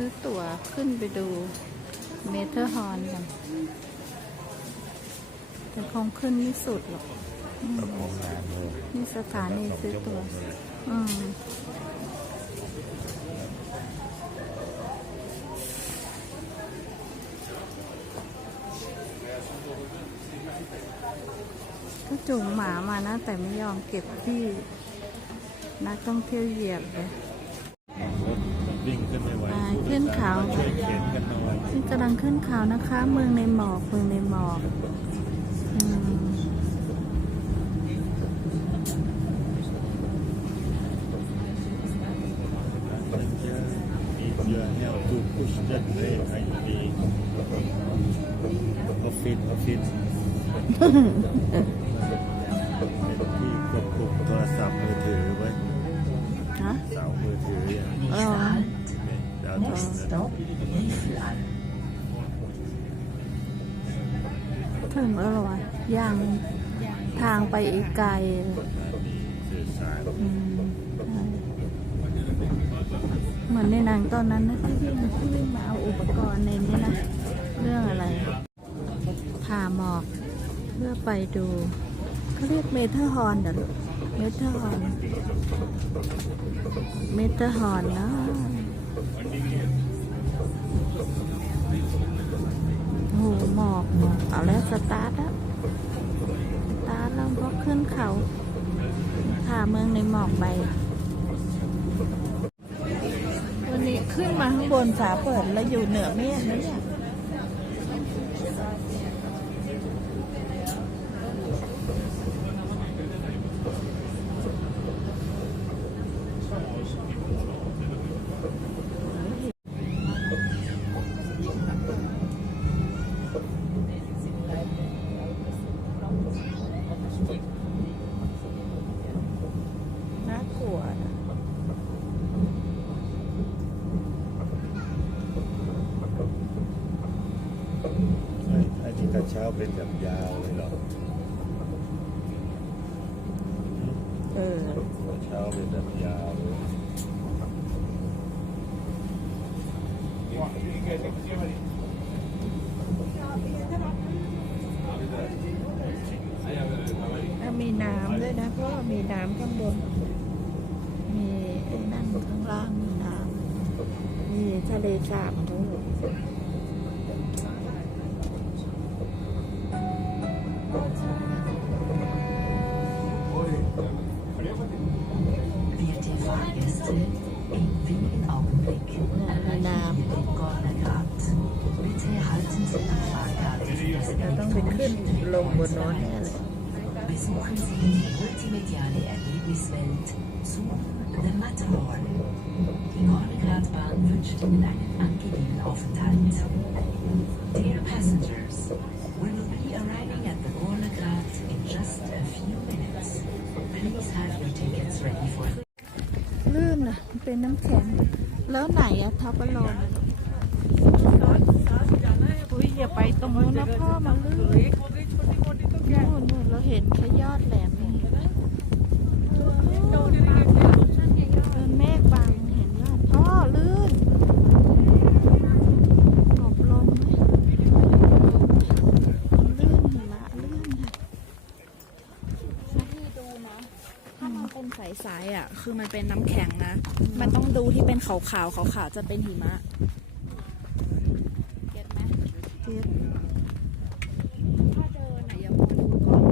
ซื้อตั๋วขึ้นไปดูเมเทอร์ฮอนกัน แต่คงขึ้นไม่สุดหรอกอืมนี่สถานีซื้อตั๋วอืมก็จูงหมามานะ แต่ไม่ยอมเก็บที่ นักท่องเที่ยวเหยียบเลย ขึ้นเขาช่วยเข็นกันหน่อยที่กำลังขึ้นเขานะคะ เมืองในหมอกเมืองในหมอกอืมมันเยอะมีเยอะเนี่ยตูพุชเดนเร่ไอ้ดีออฟฟิศออฟฟิศเป็นที่ควบคุมโทรศัพท์มือถือไว้ฮะเสามือถือเนี่ยอ๋อดาว ถึงนั้นถึงแล้วเหรอวะยังทางไปอีกไกลอืมใช่เหมือนในหนังตอนนั้นนะที่วิ่งที่วิ่งมาเอาอุปกรณ์ในนี้นะ เรื่องอะไรผ่าหมอกเพื่อไปดูเขาเรียกเมเทอร์ฮอร์นเดี๋ยวเมเทอร์ฮอร์นเมเทอร์ฮอร์นนะ เอาแล้วสตาร์ทแล้วสตาร์ทแล้วก็ขึ้นเขาผ่าเมืองในหมอกไป วันนี้ขึ้นมาข้างบนฝาเปิดแล้วอยู่เหนือเมฆนะเนี่ย น่ากลัวนะ ไอ้ที่กระเช้าเป็นแบบยาวเลยเหรอเออกระเช้าเป็นแบบยาวเลยแล้วมีน้ำด้วยนะ เพราะว่ามีน้ำข้างบน มีไอ้นั่นข้างล่างมีน้ำมีทะเลสาบด้วย im Augenblick. Na, Gott. Bitte halten Sie am Fahrrad das The Matterhorn. Die Gornegradbahn wünscht Ihnen einen angenehmen Aufenthalt. Dear passengers, we will be arriving at the Gornegrad in just a few minutes. Please have your tickets ready for เป็นน้ำแข็ง แล้วไหนอะท็อปอลอนอุ้ยอย่าไปตรงนู้นนะพ่อมาลื่นนู่นนู่นเราเห็นแค่ยอดแหลมนี่โดนเมฆบังเห็นยอดพ่อลื่นหลบลมไหมลื่นหิมะลื่นค่ะ ที่ดูนะ ถ้ามันเป็น ใสๆอะ คือมันเป็นน้ำแข็งนะ มันต้องดูที่เป็นขาวๆขาวๆจะเป็นหิมะ เก็ตไหมเจ็ดถ้าเดินอ่อย่ามองดูก่อน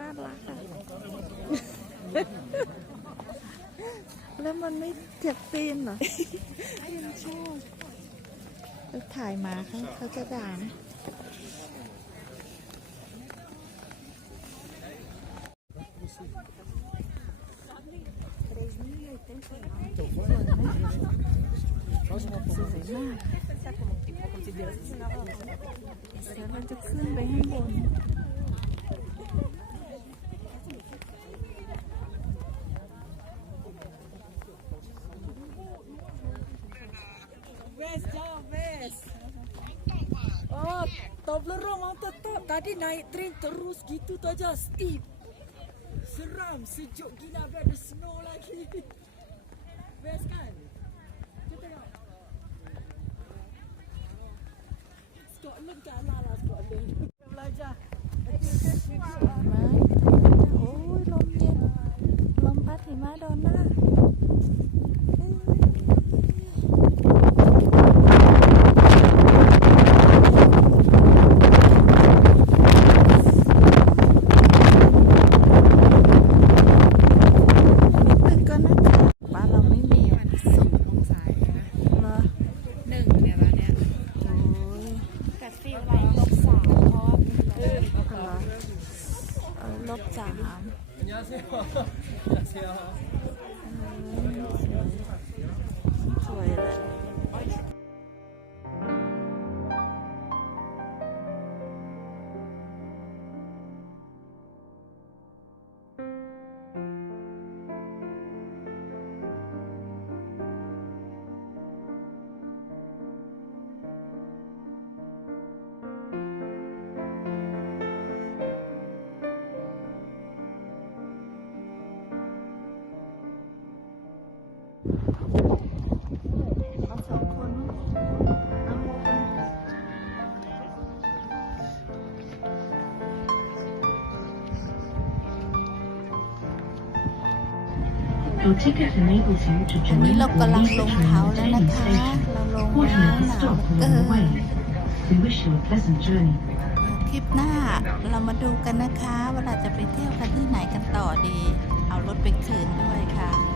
น่ารักอะแล้วมันไม่เจ็บตีนเหรอตีนชอบถ่ายมาเขาเขาจะด่าไหม เดี๋ยวเราจะขึ้นไปข้างบน West, ja, West. Oh, top lorong mau tetap. Tadi naik train terus gitu tu aja steep. Seram, sejuk gila Abang ada snow lagi. best kan? Kita tengok. Scotland kan lah Scotland. Belajar. Oh, lompat. Lompat di Madonna. 안녕하세요. To อันนี้เรากำลังลงเขาแล้วนะคะ เราลงแล้ว make หนาวเกินคลิปหน้าเรามาดูกันนะคะว่าเราจะไปเที่ยวกันที่ไหนกันต่อดี เอารถไปคืนด้วยค่ะ